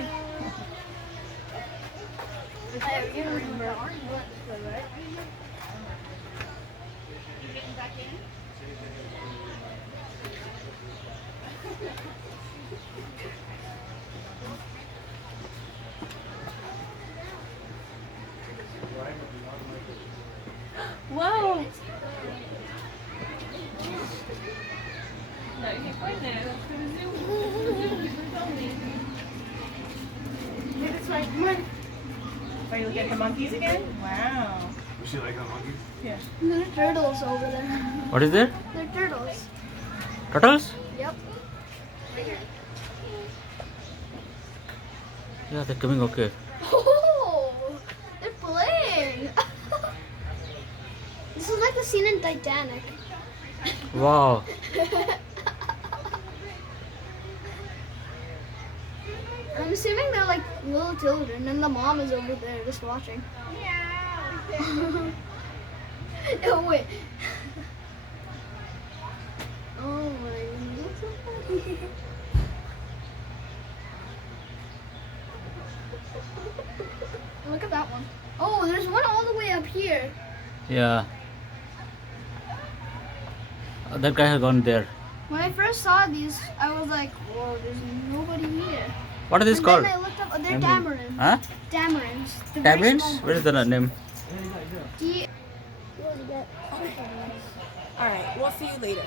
inside. You remember. Whoa! No, you can't go in there. That's for the zoo. Zookeepers only. Yeah, that's right. Come on. Are you looking at the monkeys again? Wow. Does she like the monkeys? Yeah. There are turtles over there. What is there? They're turtles. Turtles? Yep. Yeah, they're coming. Okay. Oh, they're playing. This is like the scene in Titanic. Wow. I'm assuming they're like little children, and the mom is over there just watching. Oh wait. Oh my goodness. Look at that one. Oh, there's one all the way up here. Yeah. That guy has gone there. When I first saw these, I was like, whoa, there's nobody here. What is this And called? then I looked up, they're tamarinds. Huh? Tamarinds. They're very Tamarins? small. What is the name? Alright, we'll see you later.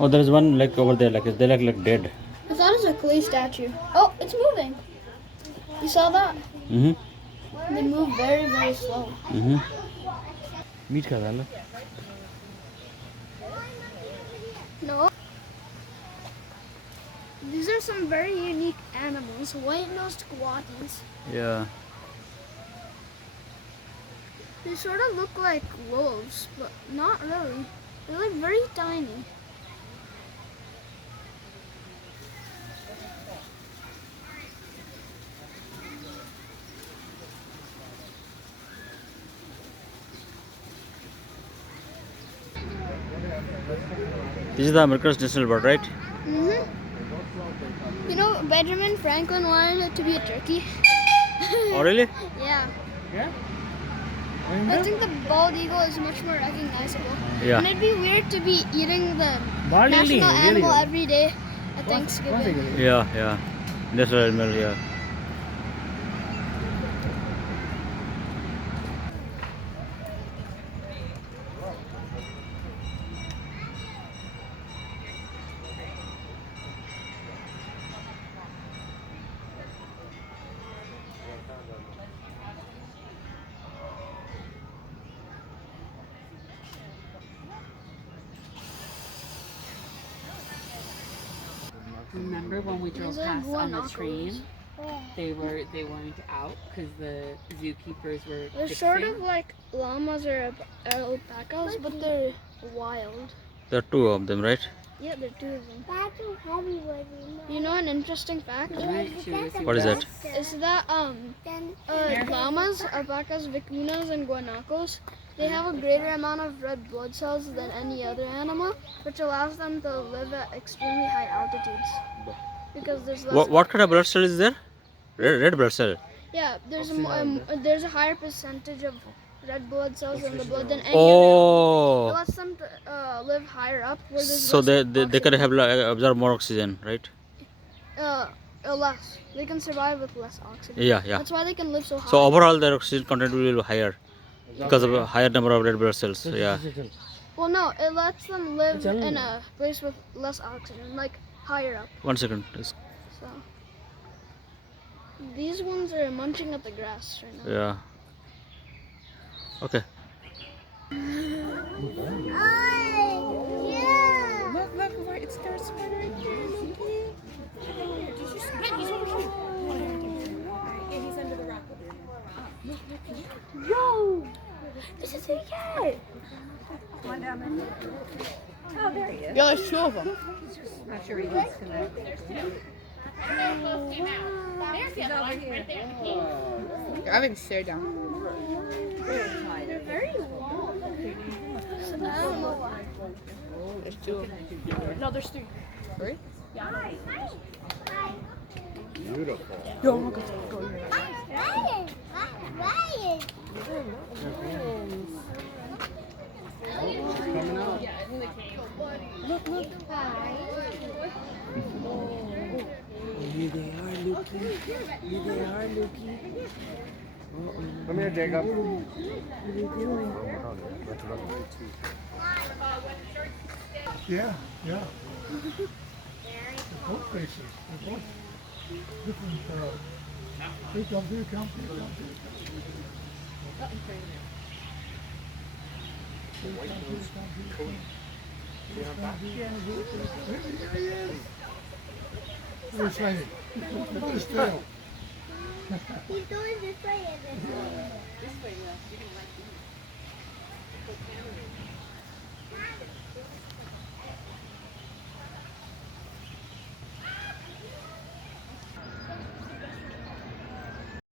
Oh, there is one like over there. Like they like dead. I thought it was a clay statue. Oh, it's moving. You saw that? Mhm. They move very, very slow. Mhm. Meat खा रहा है No. These are some very unique animals. White-nosed squatties. Yeah. They sort of look like wolves, but not really. They're like very tiny. This is the America's national bird, right? You know, Benjamin Franklin wanted it to be a turkey. Oh, really? Yeah. Yeah? I think the bald eagle is much more recognizable. Yeah. And it'd be weird to be eating the Bald eagle, national really? animal every day at Thanksgiving. Yeah, yeah. National animal, yeah. Remember when we drove These are past on the guanacos. train? They weren't out because the zookeepers were They're sort of like llamas or alpacas, but they're wild. There are two of them, right? Yeah, there are two of them. You know an interesting fact? What is that? Is that llamas, alpacas, vicuñas, and guanacos, they have a greater amount of red blood cells than any other animal, which allows them to live at extremely high altitudes. Because there's less. What kind of blood cell is there? Red blood cell. Yeah, there's a higher percentage of red blood cells in the blood than any other. Oh. It lets them to, live higher up where there's So less they can have absorb more oxygen, right? less. They can survive with less oxygen. Yeah, yeah. That's why they can live so high. So overall their oxygen content will be higher because of a higher number of red blood cells. Yeah. Well, no, it lets them live in a place with less oxygen, like higher up. 1 second, please. So these ones are munching at the grass right now. Yeah. Okay. Look, where it starts right there. He's under the rock over there. Yo, this is a cat. Come on down there. Oh, there he is. Yeah, there's two of them. Not sure he wants to know. I haven't stared down. They're very long. I don't know why. There's two. No, there's three. Three? Yeah. Beautiful. Yo, I'm gonna go here. Coming out. Yeah, I think they came. Look. Here they are, Lukey. Here they are, Lukey. Come here, Jacob. What are you doing? Yeah. Both faces. They're both different. Here come. Here he is. Look at his face. Look at his tail. He's doing this way and this way. This way, yeah. You can like